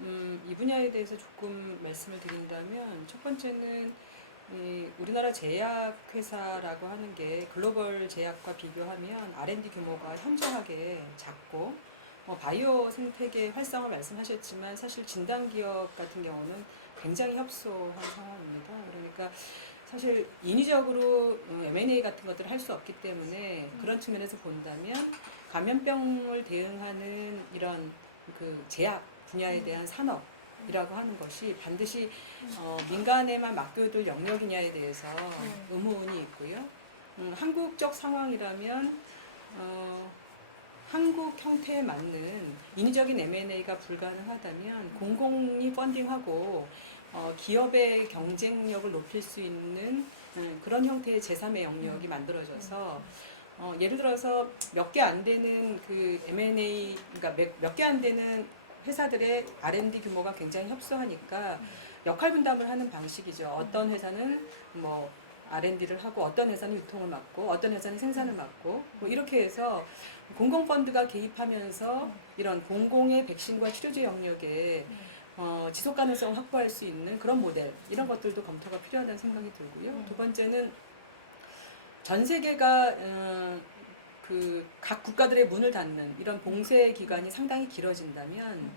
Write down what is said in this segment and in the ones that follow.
이 분야에 대해서 조금 말씀을 드린다면 첫 번째는 우리나라 제약회사라고 하는 게 글로벌 제약과 비교하면 R&D 규모가 현저하게 작고 바이오 생태계 활성화 말씀하셨지만 사실 진단기업 같은 경우는 굉장히 협소한 상황입니다. 그러니까 사실 인위적으로 M&A 같은 것들을 할 수 없기 때문에 그런 측면에서 본다면 감염병을 대응하는 이런 그 제약 분야에 대한 산업이라고 하는 것이 반드시 민간에만 맡겨둘 영역이냐에 대해서 의문이 있고요. 한국적 상황이라면 한국 형태에 맞는 인위적인 M&A가 불가능하다면 공공이 펀딩하고 기업의 경쟁력을 높일 수 있는 그런 형태의 제3의 영역이 만들어져서 예를 들어서 몇 개 안 되는 그 M&A, 그러니까 몇 개 안 되는 회사들의 R&D 규모가 굉장히 협소하니까 역할 분담을 하는 방식이죠. 어떤 회사는 뭐 R&D를 하고 어떤 회사는 유통을 맡고 어떤 회사는 생산을 맡고 뭐 이렇게 해서 공공 펀드가 개입하면서 이런 공공의 백신과 치료제 영역에 지속 가능성을 확보할 수 있는 그런 모델 이런 것들도 검토가 필요하다는 생각이 들고요. 두 번째는 전 세계가 그 각 국가들의 문을 닫는 이런 봉쇄 기간이 상당히 길어진다면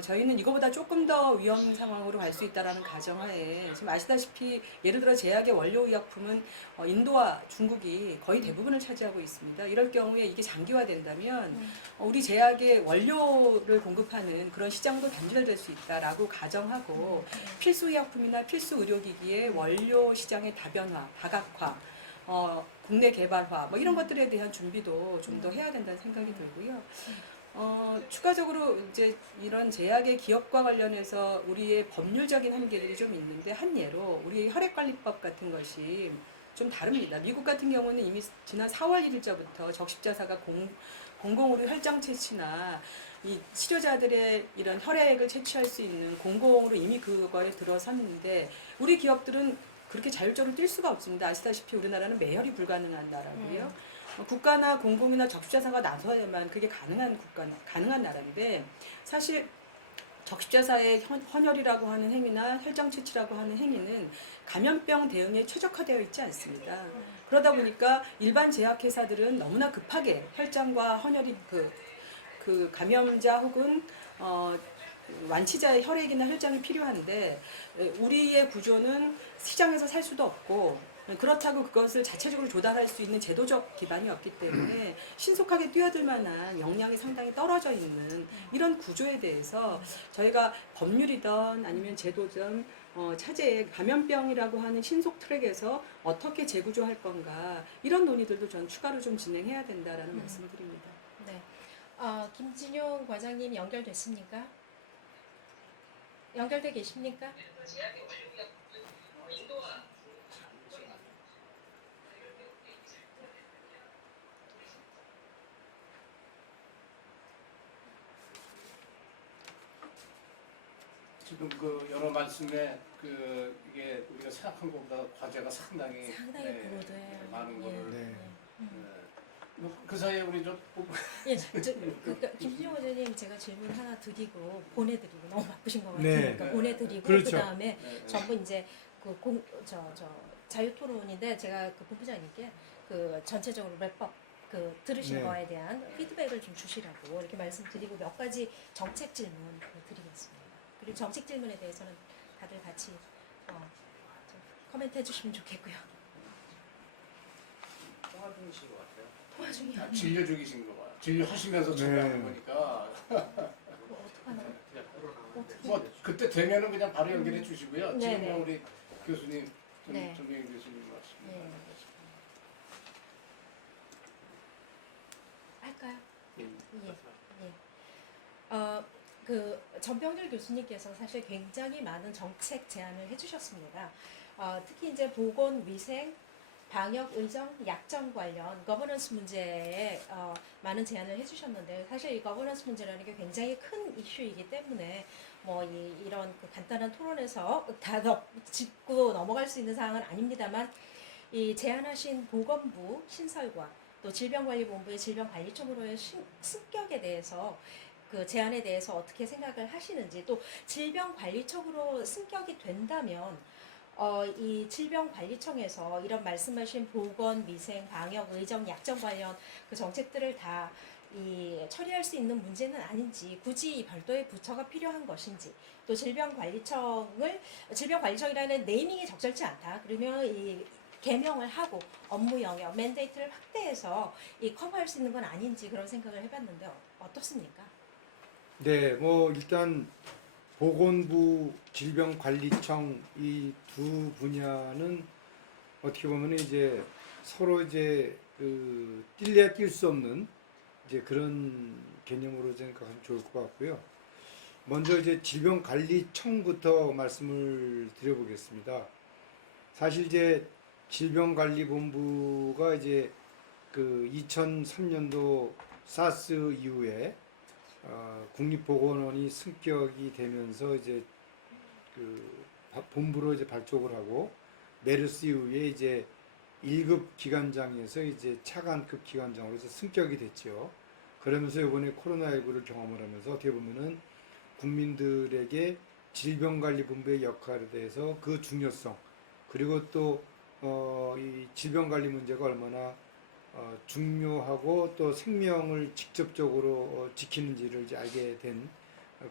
저희는 이거보다 조금 더 위험 상황으로 갈 수 있다라는 가정하에 지금 아시다시피 예를 들어 제약의 원료 의약품은 인도와 중국이 거의 대부분을 차지하고 있습니다. 이럴 경우에 이게 장기화된다면 우리 제약의 원료를 공급하는 그런 시장도 단절될 수 있다라고 가정하고 필수 의약품이나 필수 의료기기의 원료 시장의 다변화, 다각화 국내 개발화 뭐 이런 것들에 대한 준비도 좀 더 해야 된다는 생각이 들고요. 추가적으로 이제 이런 제약의 기업과 관련해서 우리의 법률적인 한계들이 좀 있는데 한 예로 우리의 혈액관리법 같은 것이 좀 다릅니다. 미국 같은 경우는 이미 지난 4월 1일자부터 적십자사가 공공으로 혈장 채취나 이 치료자들의 이런 혈액을 채취할 수 있는 공공으로 이미 그거에 들어섰는데 우리 기업들은 그렇게 자율적으로 뛸 수가 없습니다. 아시다시피 우리나라는 매혈이 불가능한 나라고요. 국가나 공공이나 적십자사가 나서야만 그게 가능한 나라인데 사실 적십자사의 헌혈이라고 하는 행위나 혈장 채취라고 하는 행위는 감염병 대응에 최적화되어 있지 않습니다. 그러다 보니까 일반 제약회사들은 너무나 급하게 혈장과 헌혈이 그 감염자 혹은 완치자의 혈액이나 혈장이 필요한데 우리의 구조는 시장에서 살 수도 없고 그렇다고 그것을 자체적으로 조달할 수 있는 제도적 기반이 없기 때문에 신속하게 뛰어들 만한 역량이 상당히 떨어져 있는 이런 구조에 대해서 저희가 법률이든 아니면 제도든 차제에 감염병이라고 하는 신속 트랙에서 어떻게 재구조할 건가 이런 논의들도 전 추가로 좀 진행해야 된다라는 말씀을 드립니다. 네. 김진용 과장님 연결됐습니까? 연결돼 계십니까? 지금 그 여러 말씀에 그 이게 우리가 생각한 것보다 과제가 상당히 고도해요. 많은 예. 거를 네. 그 사이에 우리 좀 예, 그러니까 김진용 과장님 제가 질문 하나 드리고 보내드리고 너무 바쁘신 것 네. 같으니까 보내드리고 그렇죠. 그다음에 네. 전부 이제 자유토론인데 제가 그 본부장님께 그 전체적으로 랩업 그 들으신 네. 거에 대한 피드백을 좀 주시라고 이렇게 말씀드리고 몇 가지 정책 질문 드리겠습니다. 그리고 정책 질문에 대해서는 다들 같이 좀 코멘트 해주시면 좋겠고요. 통화 중이신 것 같아요. 통화 중이야. 진료 중이신 거 봐요. 진료하시면서 전화하는 거니까 어떡하나? 뭐 그때 되면은 그냥 바로 연결해 주시고요. 네네. 지금 우리 교수님 네. 전명희 교수님 말씀. 예. 할까요? 예. 그 전병렬 교수님께서 사실 굉장히 많은 정책 제안을 해주셨습니다. 특히 이제 보건 위생, 방역 의정, 약점 관련 거버넌스 문제에 많은 제안을 해주셨는데 사실 이 거버넌스 문제라는 게 굉장히 큰 이슈이기 때문에 뭐 이런 그 간단한 토론에서 다 짚고 넘어갈 수 있는 사항은 아닙니다만 이 제안하신 보건부 신설과 또 질병관리본부의 질병관리청으로의 승격에 대해서 그 제안에 대해서 어떻게 생각을 하시는지, 또 질병관리청으로 승격이 된다면 이 질병관리청에서 이런 말씀하신 보건, 위생, 방역, 의정, 약정 관련 그 정책들을 다 처리할 수 있는 문제는 아닌지, 굳이 이 별도의 부처가 필요한 것인지, 또 질병관리청이라는 네이밍이 적절치 않다. 그러면 이 개명을 하고 업무 영역, 맨데이트를 확대해서 커버할 수 있는 건 아닌지 그런 생각을 해봤는데 어떻습니까? 네, 뭐 일단 보건부, 질병관리청 이 두 분야는 어떻게 보면 이제 서로 이제 그 뛸래야 뛸 수 없는 이제 그런 개념으로 생각하면 좋을 것 같고요. 먼저 이제 질병관리청부터 말씀을 드려보겠습니다. 사실 이제 질병관리본부가 이제 그 2003년도 사스 이후에 국립보건원이 승격이 되면서 이제 그 본부로 이제 발족을 하고, 메르스 이후에 이제 1급 기관장에서 이제 차관급 기관장으로 이제 승격이 됐죠. 그러면서 이번에 코로나19를 경험을 하면서 어떻게 보면은 국민들에게 질병관리본부의 역할에 대해서 그 중요성, 그리고 또 이 질병관리 문제가 얼마나 중요하고 또 생명을 직접적으로 지키는지를 이제 알게 된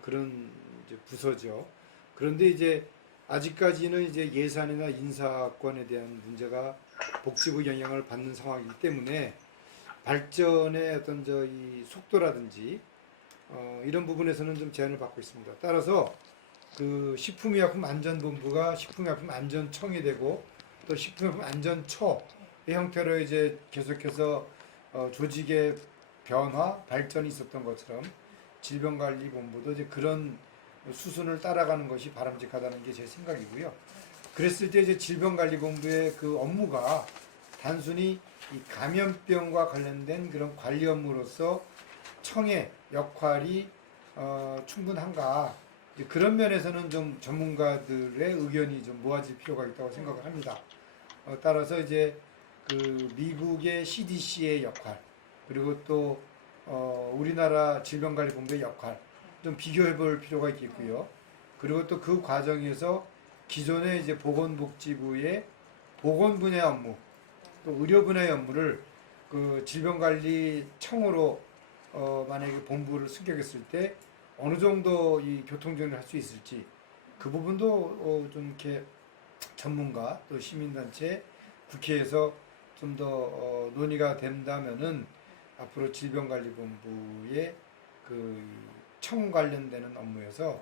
그런 이제 부서죠. 그런데 이제 아직까지는 이제 예산이나 인사권에 대한 문제가 복지부 영향을 받는 상황이기 때문에 발전의 어떤 이 속도라든지 이런 부분에서는 좀 제한을 받고 있습니다. 따라서 그 식품의약품안전본부가 식품의약품안전청이 되고, 또 식품의약품안전처의 형태로 이제 계속해서 조직의 변화, 발전이 있었던 것처럼 질병관리본부도 이제 그런 수순을 따라가는 것이 바람직하다는 게 제 생각이고요. 그랬을 때 이제 질병관리본부의 그 업무가 단순히 이 감염병과 관련된 그런 관리 업무로서 청의 역할이 충분한가, 그런 면에서는 좀 전문가들의 의견이 좀 모아질 필요가 있다고 생각을 합니다. 따라서 이제 그 미국의 CDC의 역할, 그리고 또 우리나라 질병관리본부의 역할 좀 비교해 볼 필요가 있겠고요. 그리고 또 그 과정에서 기존의 이제 보건복지부의 보건 분야 업무, 또 의료 분야의 업무를 그 질병관리청으로 만약에 본부를 승격했을 때 어느 정도 이 교통정리를 할 수 있을지, 그 부분도 좀 이렇게 전문가, 또 시민단체, 국회에서 좀 더 논의가 된다면은 앞으로 질병관리본부의 그 청 관련되는 업무에서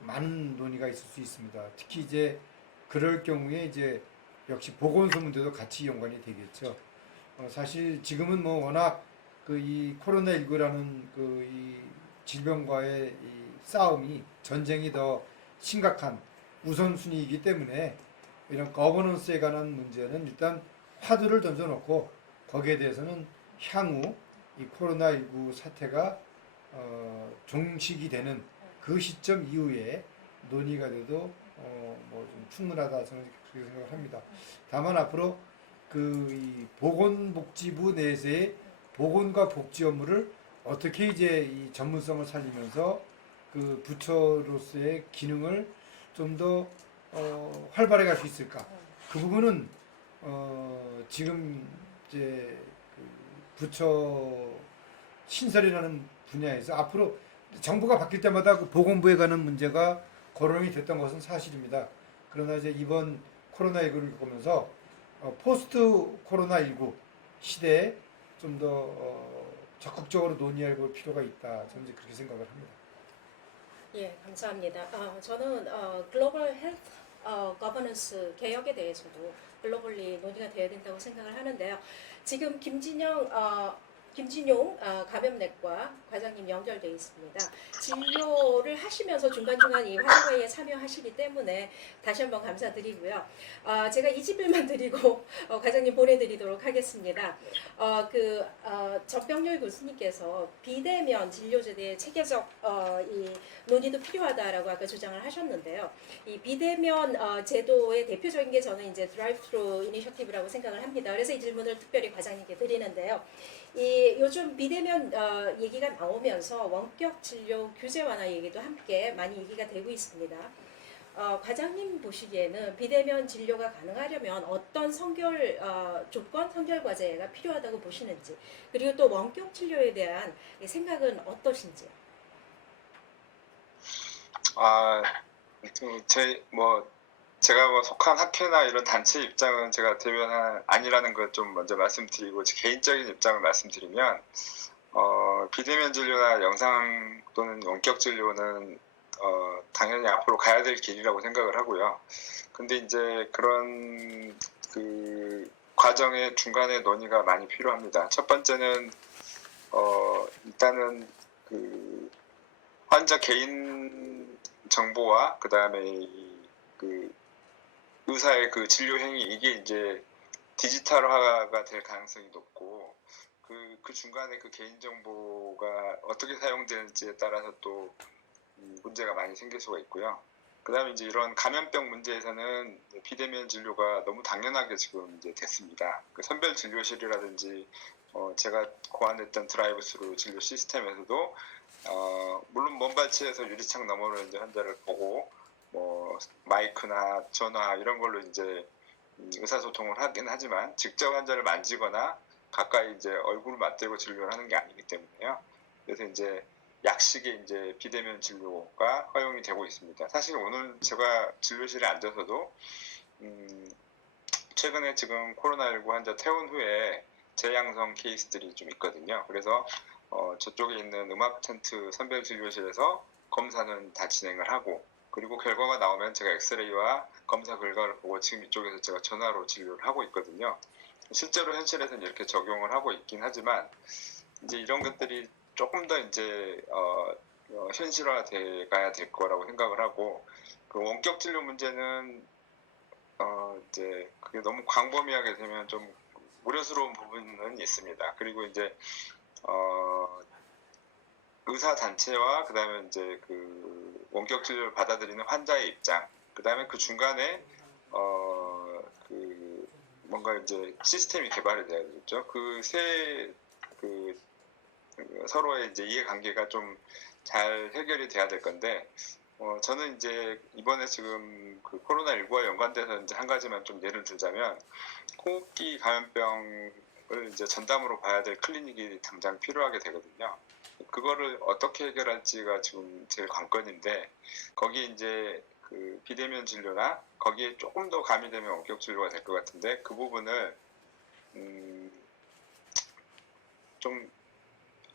많은 논의가 있을 수 있습니다. 특히 이제 그럴 경우에 이제 역시 보건소 문제도 같이 연관이 되겠죠. 사실 지금은 뭐 워낙 그 이 코로나19라는 그 이 질병과의 이 싸움이, 전쟁이 더 심각한 우선순위이기 때문에 이런 거버넌스에 관한 문제는 일단 화두를 던져놓고, 거기에 대해서는 향후 이 코로나19 사태가 종식이 되는 그 시점 이후에 논의가 돼도 뭐 좀 충분하다, 저는 그렇게 생각을 합니다. 다만 앞으로 그 이 보건복지부 내에서의 보건과 복지 업무를 어떻게 이제 이 전문성을 살리면서 그 부처로서의 기능을 좀 더 활발해 갈 수 있을까? 그 부분은 지금 이제 그 부처 신설이라는 분야에서 앞으로 정부가 바뀔 때마다 그 보건부에 관한 문제가 거론이 됐던 것은 사실입니다. 그러나 이제 이번 코로나19를 보면서 포스트 코로나19 시대에 좀 더 적극적으로 논의해 볼 필요가 있다, 저는 이제 그렇게 생각을 합니다. 예, 감사합니다. 저는 글로벌 헬스 거버넌스 개혁에 대해서도 글로벌리 논의가 되어야 된다고 생각을 하는데요. 지금 김진용 감염내과 과장님 연결되어 있습니다. 진료를 하시면서 중간중간 이 화상회의에 참여하시기 때문에 다시 한번 감사드리고요. 제가 20일만 드리고 과장님 보내드리도록 하겠습니다. 전병렬 교수님께서 비대면 진료제도의 체계적 이 논의도 필요하다라고 아까 주장을 하셨는데요. 이 비대면 제도의 대표적인 게 저는 이제 드라이브-스루 이니셔티브라고 생각을 합니다. 그래서 이 질문을 특별히 과장님께 드리는데요. 이 요즘 비대면 얘기가 나오면서 원격 진료 규제 완화 얘기도 함께 많이 얘기가 되고 있습니다. 과장님 보시기에는 비대면 진료가 가능하려면 어떤 선결 조건, 선결 과제가 필요하다고 보시는지, 그리고 또 원격 진료에 대한 생각은 어떠신지요? 제가 뭐 속한 학회나 이런 단체 입장은 제가 대변한 아니라는 것 좀 먼저 말씀드리고, 제 개인적인 입장을 말씀드리면, 비대면 진료나 영상 또는 원격 진료는 당연히 앞으로 가야 될 길이라고 생각을 하고요. 근데 이제 그런 그 과정의 중간에 논의가 많이 필요합니다. 첫 번째는 일단은 그 환자 개인 정보와 그다음에 그 의사의 그 진료 행위, 이게 이제 디지털화가 될 가능성이 높고, 그 중간에 그 개인 정보가 어떻게 사용되는지에 따라서 또 문제가 많이 생길 수가 있고요. 그다음에 이제 이런 감염병 문제에서는 비대면 진료가 너무 당연하게 지금 이제 됐습니다. 그 선별 진료실이라든지 제가 고안했던 드라이브-스루 진료 시스템에서도 물론 먼발치에서 유리창 너머로 이제 환자를 보고 마이크나 전화 이런 걸로 이제 의사소통을 하긴 하지만, 직접 환자를 만지거나 가까이 이제 얼굴을 맞대고 진료를 하는 게 아니기 때문에요. 그래서 이제 약식의 이제 비대면 진료가 허용이 되고 있습니다. 사실 오늘 제가 진료실에 앉아서도 최근에 지금 코로나19 환자 퇴원 후에 재양성 케이스들이 좀 있거든요. 그래서 저쪽에 있는 음압 텐트 선별 진료실에서 검사는 다 진행을 하고, 그리고 결과가 나오면 제가 엑스레이와 검사 결과를 보고 지금 이쪽에서 제가 전화로 진료를 하고 있거든요. 실제로 현실에서는 이렇게 적용을 하고 있긴 하지만, 이제 이런 것들이 조금 더 이제 현실화돼 가야 될 거라고 생각을 하고, 그 원격 진료 문제는 이제 그게 너무 광범위하게 되면 좀 우려스러운 부분은 있습니다. 그리고 이제 의사 단체와 그다음에 이제 그 원격 진료를 받아들이는 환자의 입장, 그다음에 그 중간에 그 뭔가 이제 시스템이 개발이 돼야 되겠죠. 그 서로의 이제 이해관계가 좀 잘 해결이 돼야 될 건데, 저는 이제 이번에 지금 그 코로나19와 연관돼서 이제 한 가지만 좀 예를 들자면, 호흡기 감염병을 이제 전담으로 봐야 될 클리닉이 당장 필요하게 되거든요. 그거를 어떻게 해결할지가 지금 제일 관건인데, 거기에 이제 그 비대면 진료나 거기에 조금 더 가미되면 원격 진료가 될 것 같은데, 그 부분을 좀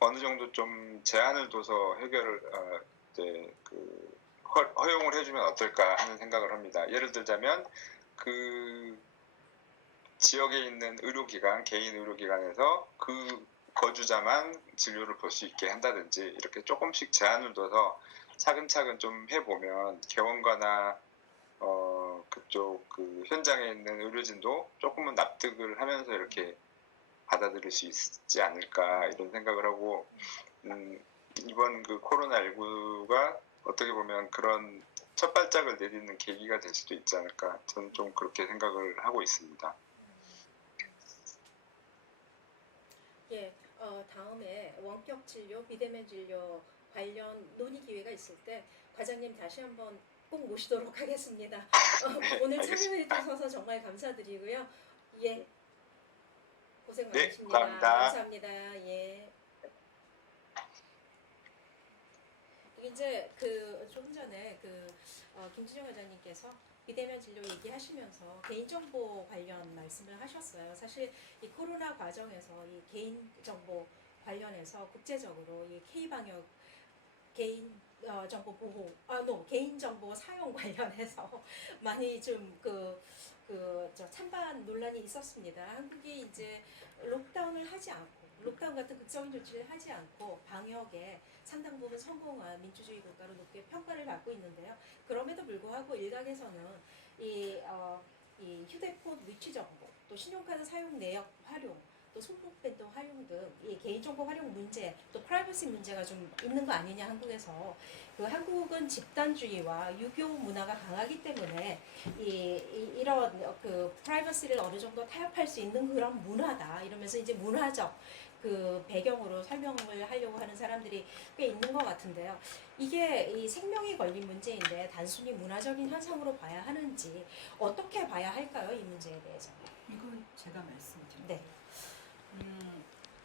어느 정도 좀 제한을 둬서 해결을 이제 그 허용을 해주면 어떨까 하는 생각을 합니다. 예를 들자면 그 지역에 있는 의료기관, 개인 의료기관에서 그 거주자만 진료를 볼 수 있게 한다든지, 이렇게 조금씩 제한을 둬서 차근차근 좀 해보면 개원가나 그쪽 그 현장에 있는 의료진도 조금은 납득을 하면서 이렇게 받아들일 수 있지 않을까, 이런 생각을 하고, 이번 그 코로나19가 어떻게 보면 그런 첫 발짝을 내딛는 계기가 될 수도 있지 않을까, 저는 좀 그렇게 생각을 하고 있습니다. 예, 다음에 원격 진료, 비대면 진료 관련 논의 기회가 있을 때 과장님 다시 한번 꼭 모시도록 하겠습니다. 오늘 참여해 주셔서 정말 감사드리고요. 예, 고생 네, 많으십니다. 감사합니다. 감사합니다. 예. 이제 그 조금 전에 김진영 회장님께서 비대면 진료 얘기하시면서 개인정보 관련 말씀을 하셨어요. 사실 이 코로나 과정에서 이 개인정보 관련해서 국제적으로 이 K방역 정보 보호, 개인정보 사용 관련해서 많이 좀 찬반 논란이 있었습니다. 한국이 이제 록다운을 하지 않고 록다운 같은 극적인 조치를 하지 않고 방역에 상당 부분 성공한 민주주의 국가로 높게 평가를 받고 있는데요. 그럼에도 불구하고 일각에서는 이 휴대폰 위치 정보, 또 신용카드 사용 내역 활용, 또 손목밴드 활용 등 이 개인정보 활용 문제, 또 프라이버시 문제가 좀 있는 거 아니냐 한국에서. 그 한국은 집단주의와 유교 문화가 강하기 때문에 이런 그 프라이버시를 어느 정도 타협할 수 있는 그런 문화다 이러면서 이제 문화적 그 배경으로 설명을 하려고 하는 사람들이 꽤 있는 것 같은데요. 이게 이 생명이 걸린 문제인데 단순히 문화적인 현상으로 봐야 하는지 어떻게 봐야 할까요? 이 문제에 대해서. 이건 제가 말씀드릴게요. 네.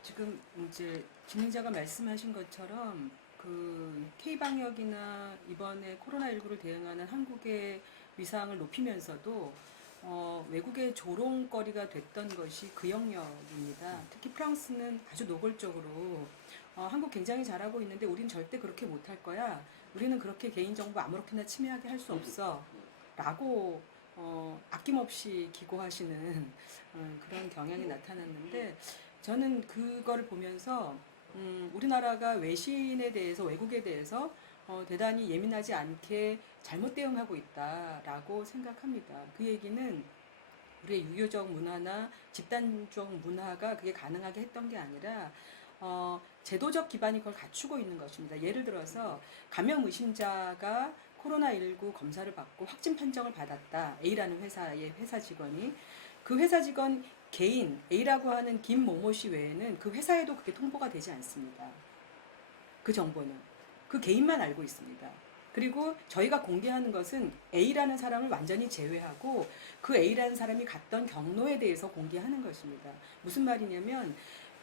지금 이제 진행자가 말씀하신 것처럼 그 K-방역이나 이번에 코로나19를 대응하는 한국의 위상을 높이면서도 외국의 조롱거리가 됐던 것이 그 영역입니다. 특히 프랑스는 아주 노골적으로 한국 굉장히 잘하고 있는데 우린 절대 그렇게 못할 거야. 우리는 그렇게 개인정보 아무렇게나 침해하게 할 수 없어. 라고 아낌없이 기고하시는 그런 경향이 나타났는데 저는 그거를 보면서 우리나라가 외신에 대해서 외국에 대해서 대단히 예민하지 않게 잘못 대응하고 있다라고 생각합니다. 그 얘기는 우리의 유교적 문화나 집단적 문화가 그게 가능하게 했던 게 아니라 제도적 기반이 그걸 갖추고 있는 것입니다. 예를 들어서 감염 의심자가 코로나19 검사를 받고 확진 판정을 받았다. A라는 회사의 회사 직원이. 그 회사 직원 개인 A라고 하는 김모모 씨 외에는 그 회사에도 그게 통보가 되지 않습니다. 그 정보는. 그 개인만 알고 있습니다. 그리고 저희가 공개하는 것은 A라는 사람을 완전히 제외하고 그 A라는 사람이 갔던 경로에 대해서 공개하는 것입니다. 무슨 말이냐면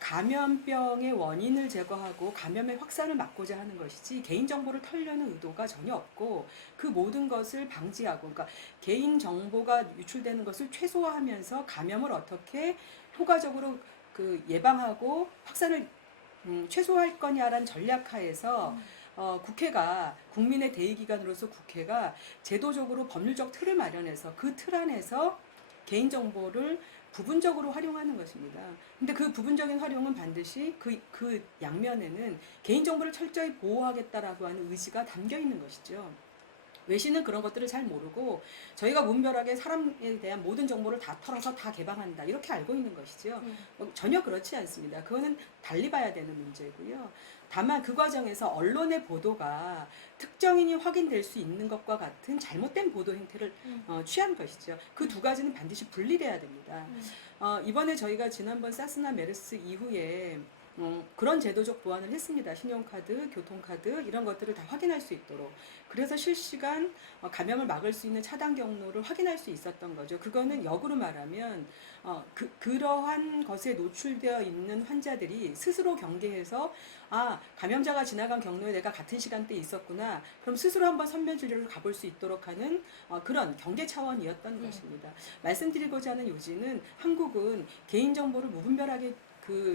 감염병의 원인을 제거하고 감염의 확산을 막고자 하는 것이지 개인정보를 털려는 의도가 전혀 없고 그 모든 것을 방지하고 그러니까 개인정보가 유출되는 것을 최소화하면서 감염을 어떻게 효과적으로 그 예방하고 확산을 최소화할 거냐라는 전략하에서 국회가 국민의 대의기관으로서 국회가 제도적으로 법률적 틀을 마련해서 그 틀 안에서 개인정보를 부분적으로 활용하는 것입니다. 근데 그 부분적인 활용은 반드시 그 양면에는 개인정보를 철저히 보호하겠다라고 하는 의지가 담겨 있는 것이죠. 외신은 그런 것들을 잘 모르고 저희가 무분별하게 사람에 대한 모든 정보를 다 털어서 다 개방한다 이렇게 알고 있는 것이죠. 전혀 그렇지 않습니다. 그거는 달리 봐야 되는 문제고요. 다만 그 과정에서 언론의 보도가 특정인이 확인될 수 있는 것과 같은 잘못된 보도 행태를 취한 것이죠. 그 두 가지는 반드시 분리돼야 됩니다. 이번에 저희가 지난번 사스나 메르스 이후에 그런 제도적 보완을 했습니다. 신용카드, 교통카드 이런 것들을 다 확인할 수 있도록. 그래서 실시간 감염을 막을 수 있는 차단 경로를 확인할 수 있었던 거죠. 그거는 역으로 말하면 그러한 것에 노출되어 있는 환자들이 스스로 경계해서 감염자가 지나간 경로에 내가 같은 시간대에 있었구나. 그럼 스스로 한번 선별진료를 가볼 수 있도록 하는 그런 경계 차원이었던 것입니다. 말씀드리고자 하는 요지는 한국은 개인정보를 무분별하게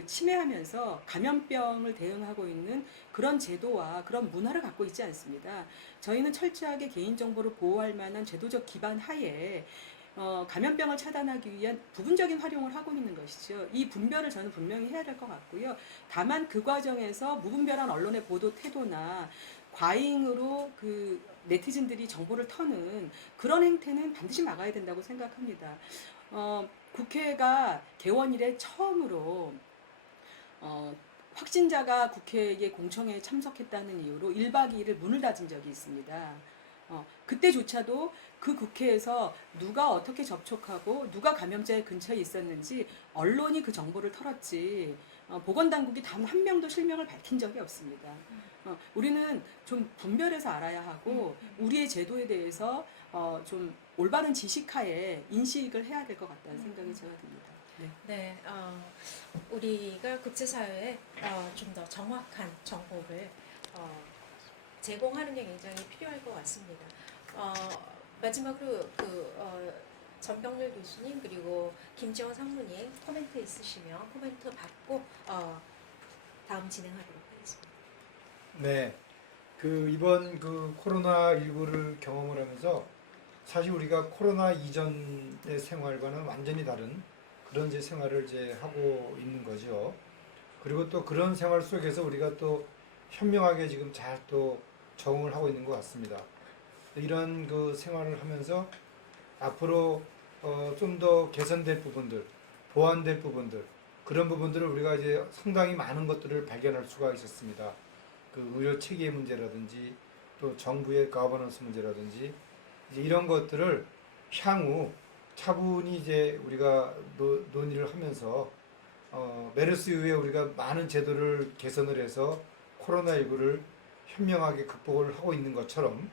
침해하면서 감염병을 대응하고 있는 그런 제도와 그런 문화를 갖고 있지 않습니다. 저희는 철저하게 개인정보를 보호할 만한 제도적 기반 하에 감염병을 차단하기 위한 부분적인 활용을 하고 있는 것이죠. 이 분별을 저는 분명히 해야 될 것 같고요. 다만 그 과정에서 무분별한 언론의 보도 태도나 과잉으로 그 네티즌들이 정보를 터는 그런 행태는 반드시 막아야 된다고 생각합니다. 국회가 개원 이래 처음으로 확진자가 국회의 공청회에 참석했다는 이유로 1박 2일을 문을 닫은 적이 있습니다. 그때조차도 그 국회에서 누가 어떻게 접촉하고 누가 감염자의 근처에 있었는지 언론이 그 정보를 털었지 보건당국이 단 한 명도 실명을 밝힌 적이 없습니다. 우리는 좀 분별해서 알아야 하고 우리의 제도에 대해서 좀 올바른 지식하에 인식을 해야 될 것 같다는 생각이 제가 듭니다. 네, 우리가 국제사회에 좀 더 정확한 정보를 제공하는 게 굉장히 필요할 것 같습니다. 마지막으로 전병렬 교수님 그리고 김지원 상무님 코멘트 있으시면 코멘트 받고 다음 진행하도록 하겠습니다. 네, 이번 코로나19를 경험을 하면서 사실 우리가 코로나 이전의 생활과는 완전히 다른 그런 이제 생활을 이제 하고 있는 거죠. 그리고 또 그런 생활 속에서 우리가 또 현명하게 지금 잘 또 적응을 하고 있는 것 같습니다. 이런 그 생활을 하면서 앞으로 좀 더 개선될 부분들, 보완될 부분들, 그런 부분들을 우리가 이제 상당히 많은 것들을 발견할 수가 있었습니다. 그 의료 체계 문제라든지 또 정부의 거버넌스 문제라든지 이제 이런 것들을 향후 차분히 이제 우리가 논의를 하면서 메르스 이후에 우리가 많은 제도를 개선을 해서 코로나19를 현명하게 극복을 하고 있는 것처럼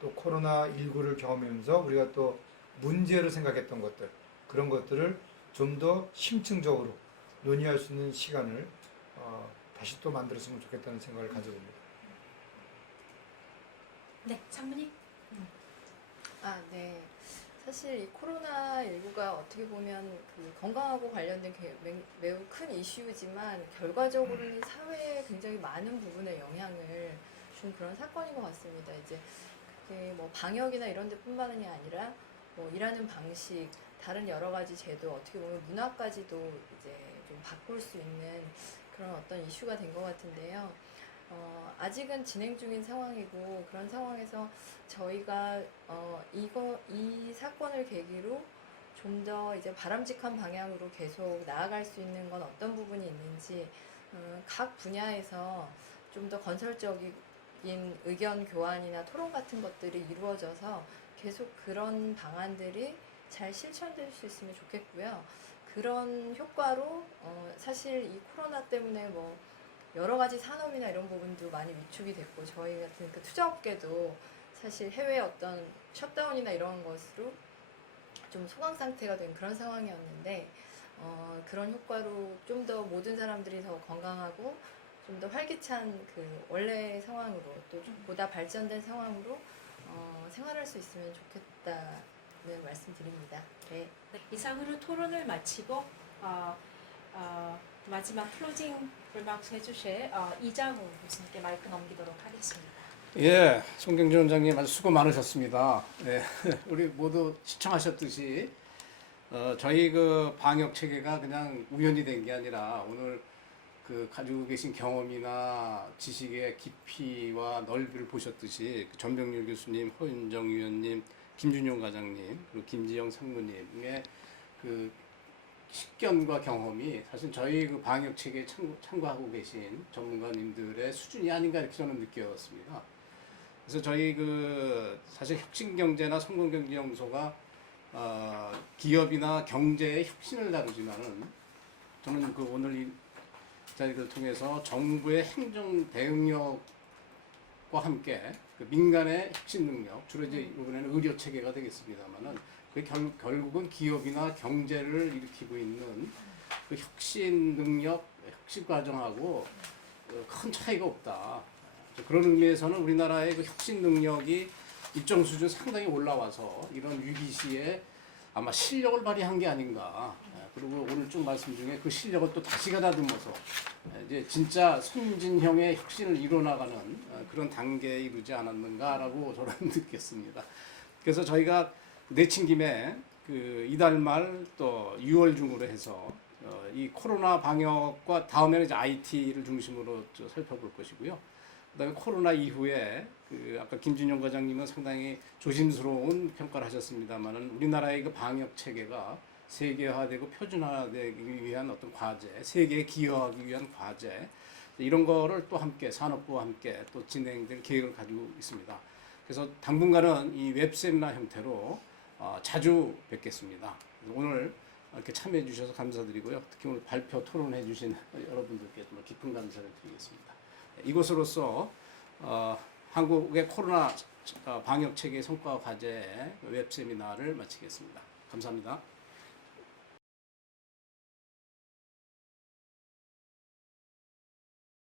또 코로나19를 경험하면서 우리가 또 문제로 생각했던 것들 그런 것들을 좀 더 심층적으로 논의할 수 있는 시간을 다시 또 만들었으면 좋겠다는 생각을 가져봅니다. 네, 장모님. 네. 사실 이 코로나19가 어떻게 보면 그 건강하고 관련된 매우 큰 이슈지만 결과적으로는 사회에 굉장히 많은 부분에 영향을 준 그런 사건인 것 같습니다. 이제 그게 뭐 방역이나 이런 데뿐만이 아니라 뭐 일하는 방식, 다른 여러 가지 제도, 어떻게 보면 문화까지도 이제 좀 바꿀 수 있는 그런 어떤 이슈가 된 것 같은데요. 아직은 진행 중인 상황이고 그런 상황에서 저희가 이 사건을 계기로 좀 더 이제 바람직한 방향으로 계속 나아갈 수 있는 건 어떤 부분이 있는지 각 분야에서 좀 더 건설적인 의견 교환이나 토론 같은 것들이 이루어져서 계속 그런 방안들이 잘 실천될 수 있으면 좋겠고요. 그런 효과로 사실 이 코로나 때문에 뭐 여러 가지 산업이나 이런 부분도 많이 위축이 됐고 저희 같은 그 투자업계도 사실 해외 어떤 셧다운이나 이런 것으로 좀 소강 상태가 된 그런 상황이었는데 그런 효과로 좀 더 모든 사람들이 더 건강하고 좀 더 활기찬 그 원래 상황으로 또 보다 발전된 상황으로 생활할 수 있으면 좋겠다는 말씀드립니다. 네. 네, 이상으로 토론을 마치고 마지막 클로징 리마크스 해주실 이장우 교수님께 마이크 넘기도록 하겠습니다. 예, 송경준 원장님 아주 수고 많으셨습니다. 예, 우리 모두 시청하셨듯이 저희 그 방역 체계가 그냥 우연히 된 게 아니라 오늘 그 가지고 계신 경험이나 지식의 깊이와 넓이를 보셨듯이 그 전병률 교수님, 허윤정 위원님, 김준용 과장님, 그리고 김지영 상무님의 그 식견과 경험이 사실 저희 그 방역 체계에 참고하고 계신 전문가님들의 수준이 아닌가 이렇게 저는 느꼈습니다. 그래서 저희 그 사실 혁신경제나 성공경제연구소가 기업이나 경제의 혁신을 다루지만은 저는 그 오늘 이 자리를 통해서 정부의 행정 대응력과 함께 그 민간의 혁신 능력, 주로 이제 이번에는 의료 체계가 되겠습니다만은 그 결국은 기업이나 경제를 일으키고 있는 그 혁신 능력, 혁신 과정하고 큰 차이가 없다. 그런 의미에서는 우리나라의 그 혁신 능력이 일정 수준 상당히 올라와서 이런 위기 시에 아마 실력을 발휘한 게 아닌가. 그리고 오늘 쭉 말씀 중에 그 실력을 또 다시 가다듬어서 이제 진짜 선진형의 혁신을 이뤄나가는 그런 단계에 이르지 않았는가라고 저는 느꼈습니다. 그래서 저희가 내친 김에 그 이달 말 또 6월 중으로 해서 이 코로나 방역과 다음에는 이제 IT를 중심으로 살펴볼 것이고요. 그다음에 코로나 이후에 그 아까 김준영 과장님은 상당히 조심스러운 평가를 하셨습니다만은 우리나라의 그 방역 체계가 세계화되고 표준화되기 위한 어떤 과제, 세계에 기여하기 위한 과제 이런 거를 또 함께 산업부와 함께 또 진행될 계획을 가지고 있습니다. 그래서 당분간은 이 웹세미나 형태로 자주 뵙겠습니다. 오늘 이렇게 참여해 주셔서 감사드리고요. 특히 오늘 발표 토론해 주신 여러분들께 정말 깊은 감사를 드리겠습니다. 이것으로서 한국의 코로나 방역 체계 성과 과제 웹세미나를 마치겠습니다. 감사합니다.